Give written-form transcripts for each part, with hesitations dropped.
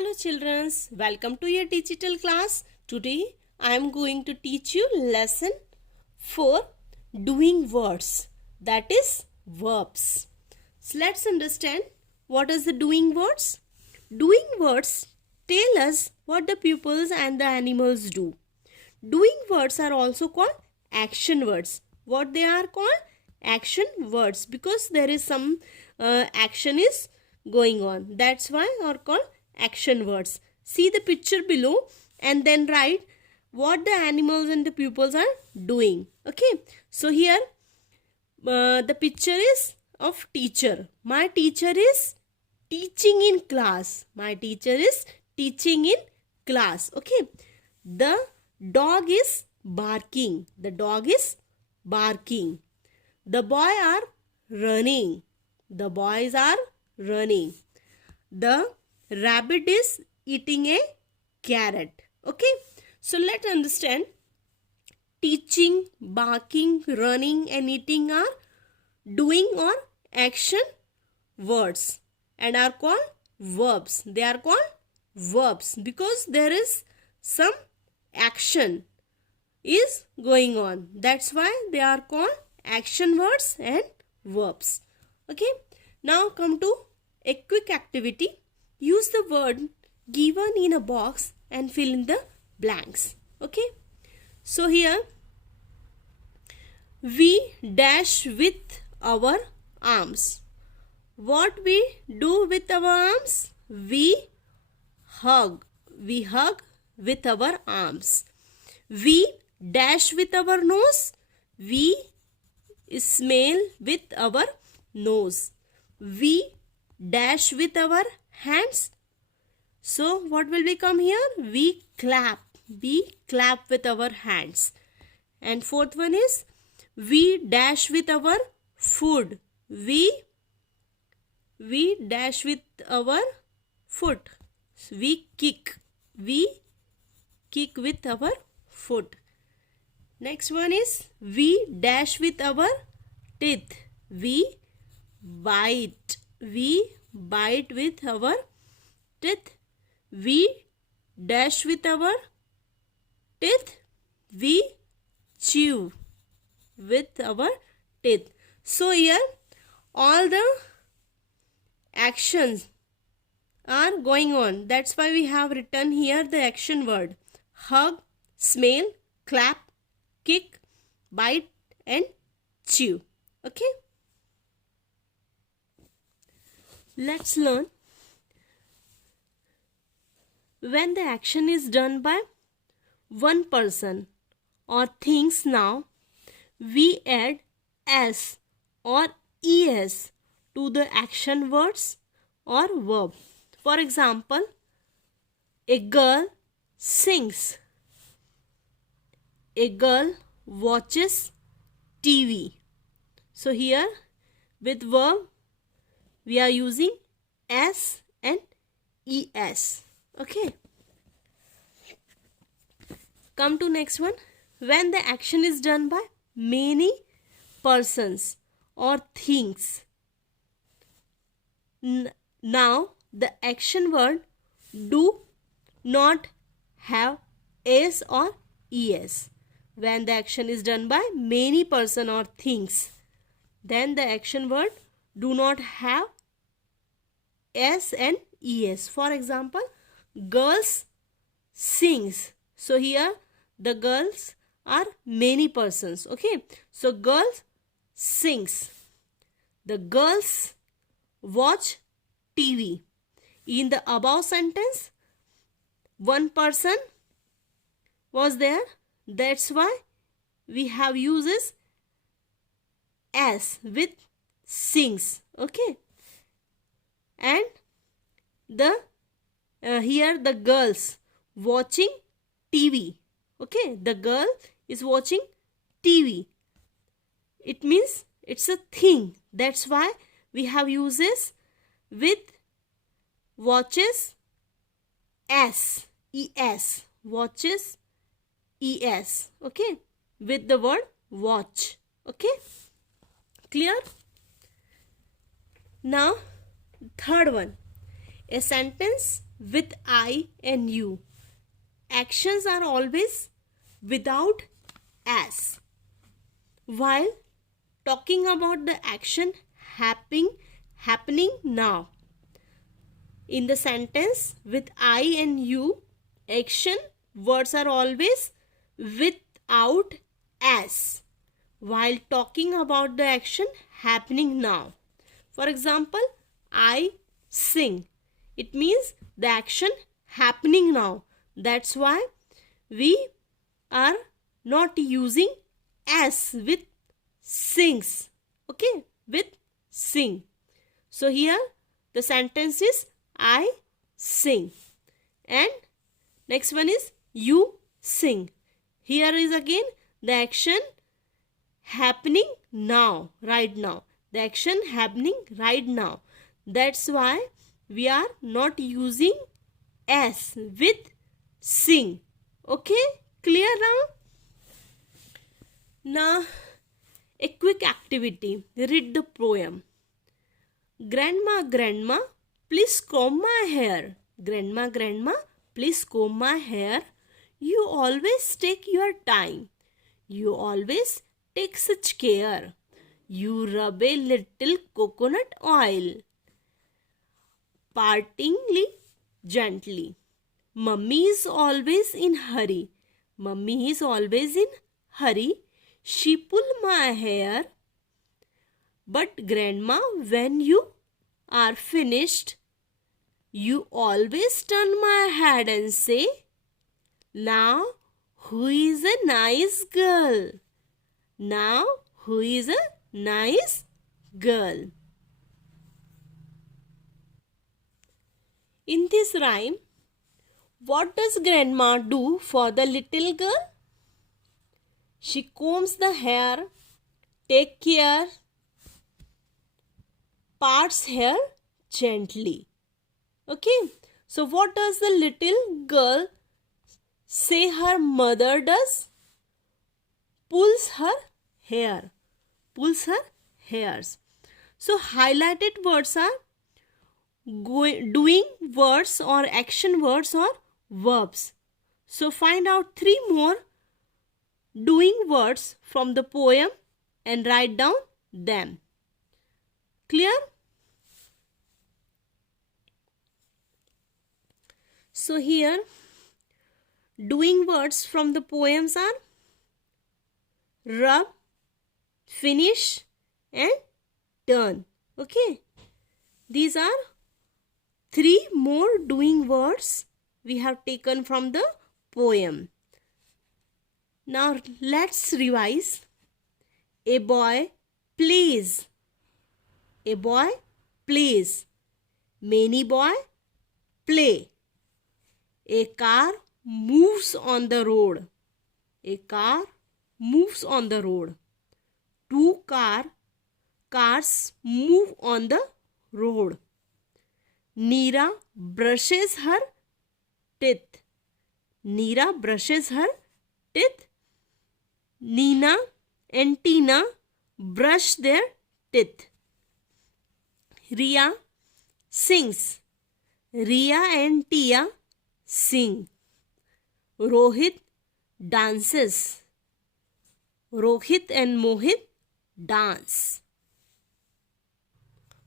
Hello children, welcome to your digital class. Today I am going to teach you lesson 4 doing words, that is verbs. So let's understand what is the doing words. Doing words tell us what the pupils and the animals do. Doing words are also called action words. What they are called? Action words, because there is some action is going on. That's why are called action words. See the picture below and then write what the animals and the pupils are doing. Okay. So here the picture is of teacher. My teacher is teaching in class. My teacher is teaching in class. Okay. The dog is barking. The dog is barking. The boy are running. The boys are running. The rabbit is eating a carrot. Okay. So let's understand. Teaching, barking, running and eating are doing or action words and are called verbs. They are called verbs because there is some action is going on. That's why they are called action words and verbs. Okay. Now come to a quick activity. Use the word given in a box and fill in the blanks. Okay. So here we dash with our arms. What we do with our arms? We hug. We hug with our arms. We dash with our nose. We smell with our nose. We dash with our hands. So what will become here? We clap. We clap with our hands. And fourth one is we dash with our foot. We dash with our foot. We kick. We kick with our foot. Next one is we dash with our teeth. We bite. We bite with our teeth. We dash with our teeth. We chew with our teeth. So here all the actions are going on. That's why we have written here the action word. Hug, smell, clap, kick, bite and chew. Okay. Let's learn. When the action is done by one person or things, now we add s or es to the action words or verb. For example, a girl sings. A girl watches TV. So here with verb we are using s and es. Okay. Come to next one. When the action is done by many persons or things. Now the action word do not have s or es. When the action is done by many person or things, then the action word do not have s and es. For example, girls sings. So here the girls are many persons. Okay. So girls sings. The girls watch TV. In the above sentence, one person was there. That's why we have uses s with sings. Okay. And the here the girls watching TV. Okay. The girl is watching TV. It means it's a thing. That's why we have uses with watches s, es, watches es. Okay. With the word watch. Okay. Clear? Now third one. A sentence with I and you. Actions are always without as. While talking about the action happening now. In the sentence with I and you, action words are always without as. While talking about the action happening now. For example, I sing. It means the action happening now. That's why we are not using as with sings. Okay, with sing. So here the sentence is I sing. And next one is you sing. Here is again the action happening now, right now. The action happening right now. That's why we are not using as with sing. Okay, clear now? Now, a quick activity. Read the poem. Grandma, grandma, please comb my hair. Grandma, grandma, please comb my hair. You always take your time. You always take such care. You rub a little coconut oil. Partingly, gently. Mummy is always in hurry. Mummy is always in hurry. She pull my hair. But grandma, when you are finished, you always turn my head and say, now who is a nice girl? Now who is a nice girl? In this rhyme, what does grandma do for the little girl? She combs the hair, take care, parts hair gently. Okay, so what does the little girl say her mother does? Pulls her hair. Pulls her hairs. So highlighted words are doing words or action words or verbs. So find out 3 more doing words from the poem and write down them. Clear? So here doing words from the poems are rub, finish and turn. Okay. These are 3 more doing words we have taken from the poem. Now let's revise. A boy plays. A boy plays. Many boy play. A car moves on the road. A car moves on the road. 2 cars move on the road. Neera brushes her teeth. Neera brushes her teeth. Nina and Tina brush their teeth. Ria sings. Ria and Tia sing. Rohit dances. Rohit and Mohit dance.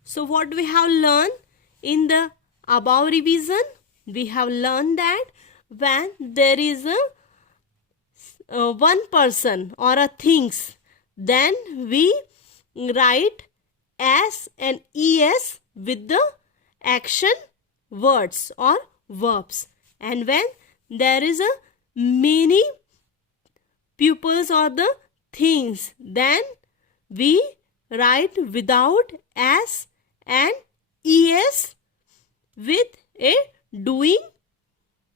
So what we have learned in the above revision? We have learned that when there is a one person or a things, then we write as and es with the action words or verbs. And when there is a many pupils or the things, then we write without as and es with a doing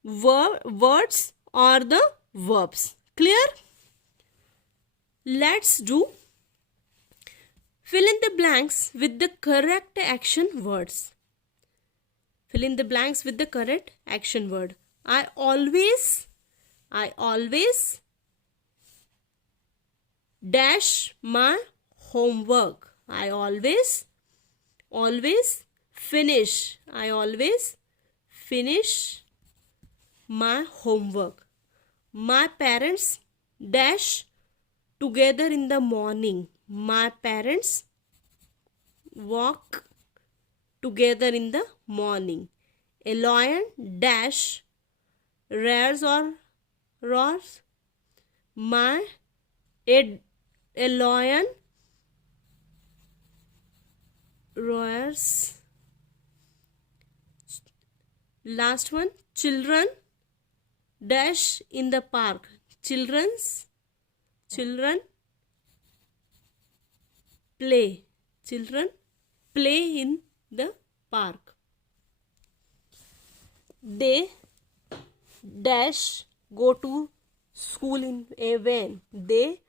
words or the verbs. Clear? Let's do fill in the blanks with the correct action words. Fill in the blanks with the correct action word. I always dash my homework. I always finish. I always finish my homework. My parents dash together in the morning. My parents walk together in the morning. A lion dash rears or roars. A lion roars. Last one, children dash in the park. Children play. Children play in the park. They dash go to school in a van. They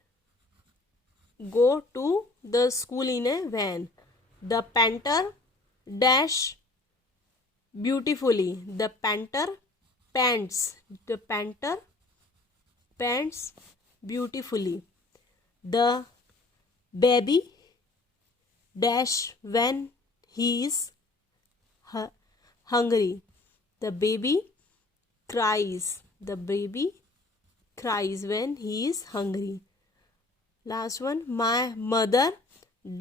go to the school in a van. The panther dash beautifully. The panther pants. The panther pants beautifully. The baby dash when he is hungry. The baby cries. The baby cries when he is hungry. Last one, my mother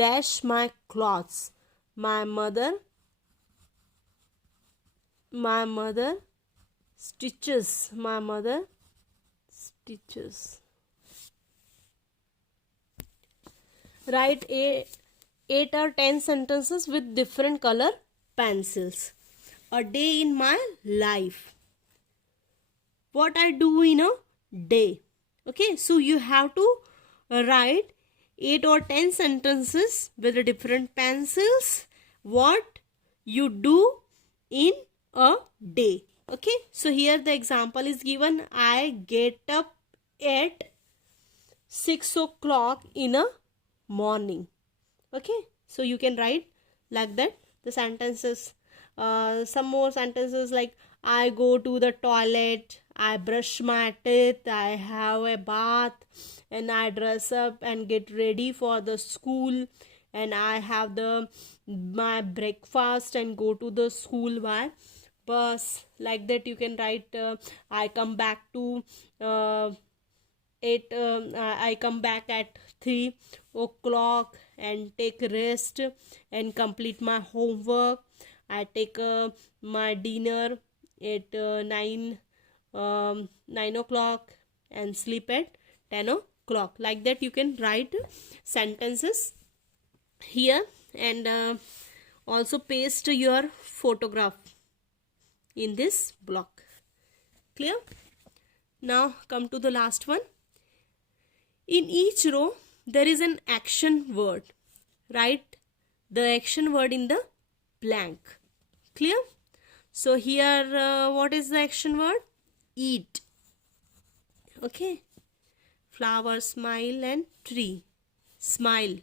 dash my clothes. My mother stitches. My mother stitches. Write 8 or 10 sentences with different color pencils. A day in my life. What I do in a day. Okay, so you have to write 8 or 10 sentences with the different pencils. What you do in a day. Okay, so here the example is given. I get up at 6 o'clock in a morning. Okay, so you can write like that the sentences. Some more sentences like I go to the toilet, I brush my teeth, I have a bath, and I dress up and get ready for the school, and I have my breakfast and go to the school by bus. Like that you can write I come back to I come back at 3 o'clock and take rest and complete my homework. I take my dinner at 9 o'clock and sleep at 10 o'clock. Like that you can write sentences here, and also paste your photograph in this block. Clear? Now come to the last one. In each row there is an action word. Write the action word in the blank. Clear? So here what is the action word? Eat. Okay. Flower, smile, and tree. Smile.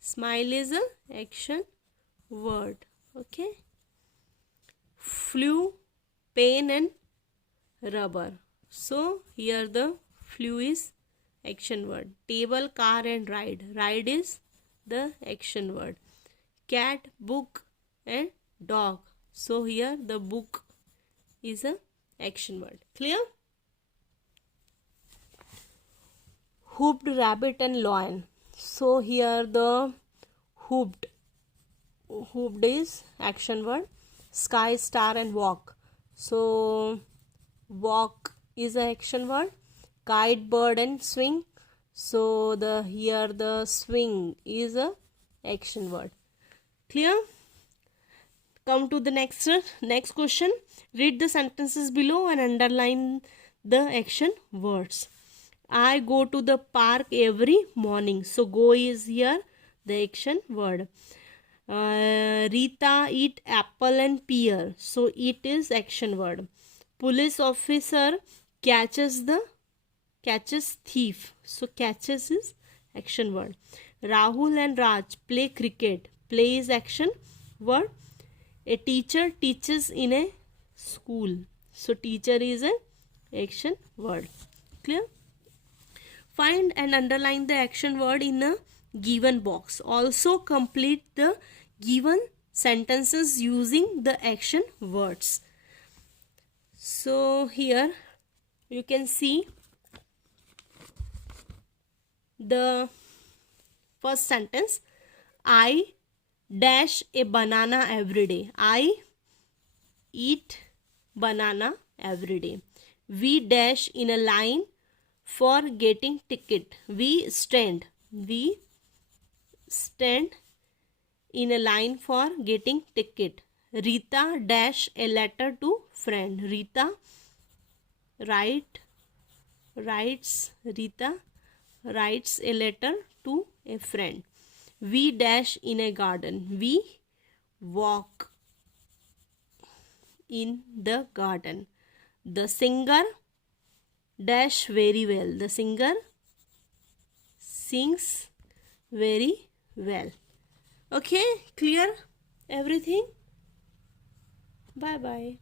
Smile is a action word. Okay. Flew, pen, and rubber. So here the flew is action word. Table, car, and ride. Ride is the action word. Cat, book, and dog. So here the book is a action word. Clear? Hooped, rabbit, and lion. So here the hooped is action word. Sky, star, and walk. So walk is a action word. Kite, bird, and swing. So here the swing is a action word. Clear? Come to the next question. Read the sentences below and underline the action words. I go to the park every morning. So go is here the action word. Rita eat apple and pear. So eat is action word. Police officer catches thief. So catches is action word. Rahul and Raj play cricket. Play is action word. A teacher teaches in a school. So teacher is a action word. Clear? Find and underline the action word in a given box. Also complete the given sentences using the action words. So here you can see the first sentence. I dash a banana every day. I eat banana every day. We dash in a line for getting ticket. We stand in a line for getting ticket. Rita dash a letter to friend. Rita writes a letter to a friend. We dash in a garden. We walk in the garden. The singer dash very well. The singer sings very well. Okay, clear everything? Bye bye.